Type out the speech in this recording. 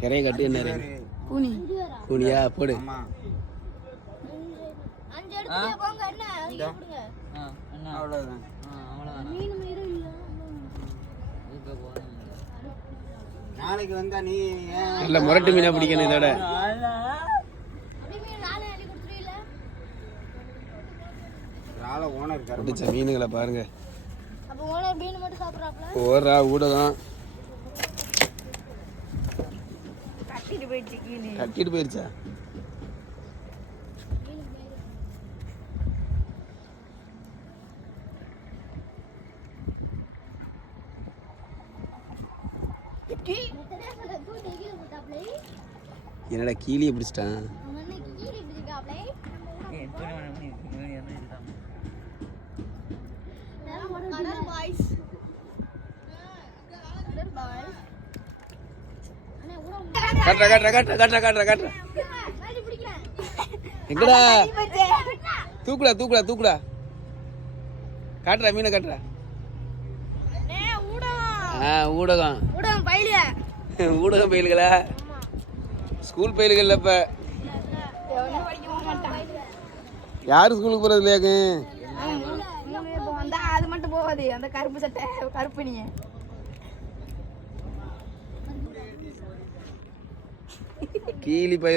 கரையை கட்டு என்ன கூனி கூனியா போடு. நாளைக்கு வந்தா நீ நல்ல முரட்டு மீனா பிடிக்கணும் இதோட. பிடிச்ச மீனுங்களை பாருங்க. ஓரா ஊடகம் கட்டிட்டு போயிருச்சா? என்னடா கீழே பிடிச்சிட்டான். காட்டுறா காட்டுறா காட்டுறா காட்டுறா காட்டுறா காட்டுறா. எங்கடா தூக்குடா தூக்குடா தூக்குடா. காட்டுறா மீனை காட்டுறா. ஊடகம் ஊடகம் பயில்களா? ஸ்கூல் பயில்கள் இல்ல. இப்ப யாரு ஸ்கூலுக்கு போறது இல்லையாக்கு? அது மட்டும் போவாது. அந்த கருப்பு சட்டை கருப்பு நீ கீழி பயிர்